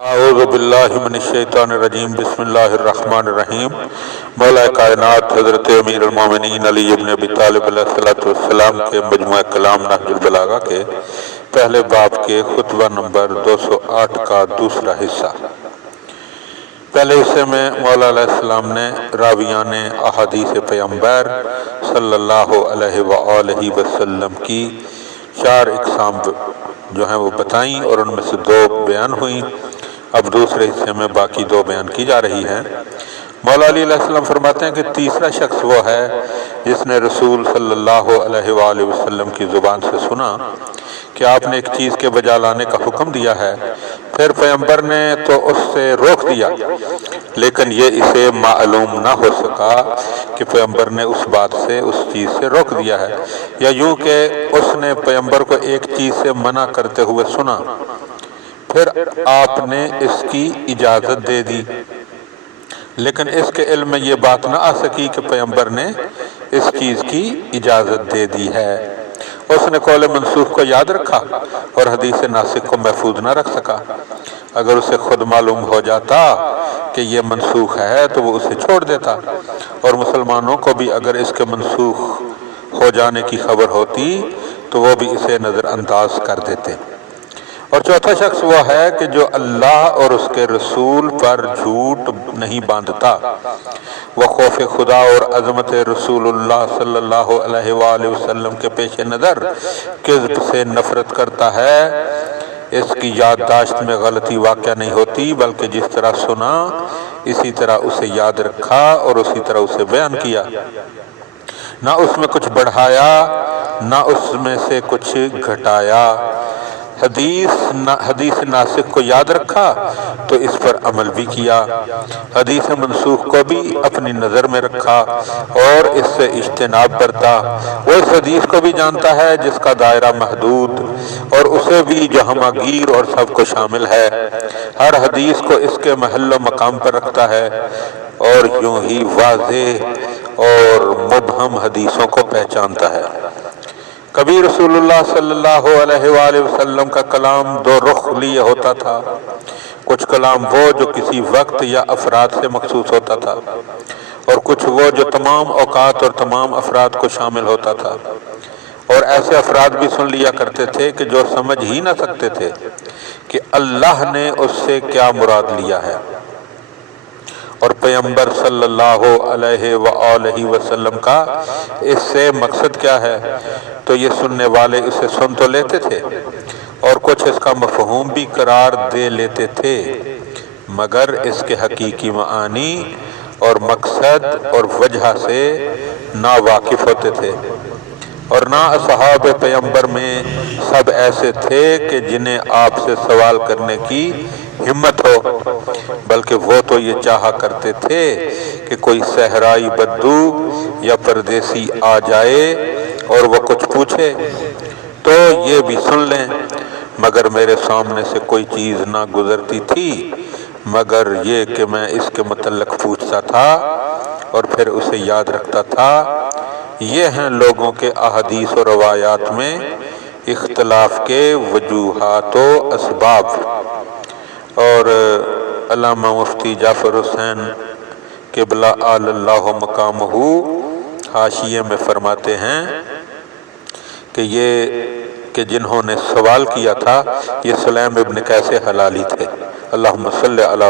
اعوذ باللہ من الشیطان الرجیم بسم اللہ الرحمن الرحیم۔ مولا کائنات حضرت امیر المومنین علی بن ابی طالب علیہ السلام کے مجموعہ کلام نہج البلاغہ کے پہلے باب کے خطبہ نمبر 208 کا دوسرا حصہ۔ پہلے حصے میں مولا علیہ السلام نے راویان احادیث پیغمبر صلی اللہ علیہ وآلہ وسلم کی 4 اقسام جو ہیں وہ بتائیں اور ان میں سے 2 بیان ہوئیں۔ اب دوسرے حصے میں باقی 2 بیان کی جا رہی ہیں۔ مولا علی علیہ السلام فرماتے ہیں کہ تیسرا شخص وہ ہے جس نے رسول صلی اللہ علیہ وآلہ وسلم کی زبان سے سنا کہ آپ نے ایک چیز کے بجا لانے کا حکم دیا ہے، پھر پیغمبر نے تو اس سے روک دیا، لیکن یہ اسے معلوم نہ ہو سکا کہ پیغمبر نے اس بات سے اس چیز سے روک دیا ہے، یا یوں کہ اس نے پیغمبر کو ایک چیز سے منع کرتے ہوئے سنا، پھر آپ نے اس کی اجازت دے دی، لیکن اس کے علم میں یہ بات نہ آ سکی کہ پیغمبر نے اس چیز کی اجازت دے دی ہے۔ اس نے قول منسوخ کو یاد رکھا اور حدیث ناسخ کو محفوظ نہ رکھ سکا۔ اگر اسے خود معلوم ہو جاتا کہ یہ منسوخ ہے تو وہ اسے چھوڑ دیتا، اور مسلمانوں کو بھی اگر اس کے منسوخ ہو جانے کی خبر ہوتی تو وہ بھی اسے نظر انداز کر دیتے۔ اور چوتھا شخص وہ ہے کہ جو اللہ اور اس کے رسول پر جھوٹ نہیں باندھتا، وہ خوف خدا اور عظمت رسول اللہ صلی اللہ علیہ وآلہ وسلم کے پیش نظر کذب سے نفرت کرتا ہے۔ اس کی یادداشت میں غلطی واقع نہیں ہوتی، بلکہ جس طرح سنا اسی طرح اسے یاد رکھا اور اسی طرح اسے بیان کیا، نہ اس میں کچھ بڑھایا نہ اس میں سے کچھ گھٹایا۔ حدیث ناسخ کو یاد رکھا تو اس پر عمل بھی کیا، حدیث منسوخ کو بھی اپنی نظر میں رکھا اور اس سے اجتناب برتا۔ وہ اس حدیث کو بھی جانتا ہے جس کا دائرہ محدود، اور اسے بھی جو ہماگیر اور سب کو شامل ہے، ہر حدیث کو اس کے محل و مقام پر رکھتا ہے، اور یوں ہی واضح اور مبہم حدیثوں کو پہچانتا ہے۔ کبھی رسول اللہ صلی اللہ علیہ وآلہ وسلم کا کلام 2 رخ لیے ہوتا تھا، کچھ کلام وہ جو کسی وقت یا افراد سے مخصوص ہوتا تھا، اور کچھ وہ جو تمام اوقات اور تمام افراد کو شامل ہوتا تھا، اور ایسے افراد بھی سن لیا کرتے تھے کہ جو سمجھ ہی نہ سکتے تھے کہ اللہ نے اس سے کیا مراد لیا ہے، اور پیغمبر صلی اللہ علیہ وآلہ وسلم کا اس سے مقصد کیا ہے، تو یہ سننے والے اسے سن تو لیتے تھے اور کچھ اس کا مفہوم بھی قرار دے لیتے تھے، مگر اس کے حقیقی معانی اور مقصد اور وجہ سے نا واقف ہوتے تھے۔ اور نہ اصحاب پیغمبر میں سب ایسے تھے کہ جنہیں آپ سے سوال کرنے کی ہمت ہو، بلکہ وہ تو یہ چاہا کرتے تھے کہ کوئی صحرائی بدو یا پردیسی آ جائے اور وہ کچھ پوچھے تو یہ بھی سن لیں، مگر میرے سامنے سے کوئی چیز نہ گزرتی تھی مگر یہ کہ میں اس کے متعلق پوچھتا تھا اور پھر اسے یاد رکھتا تھا۔ یہ ہیں لوگوں کے احادیث و روایات میں اختلاف کے وجوہات و اسباب۔ اور علامہ مفتی جعفر حسین قبلہ آل اللہ مقامہ حاشیے میں فرماتے ہیں کہ جنہوں نے سوال کیا تھا یہ سلیم ابن قیس حلالی تھے۔ اللہم صلی علی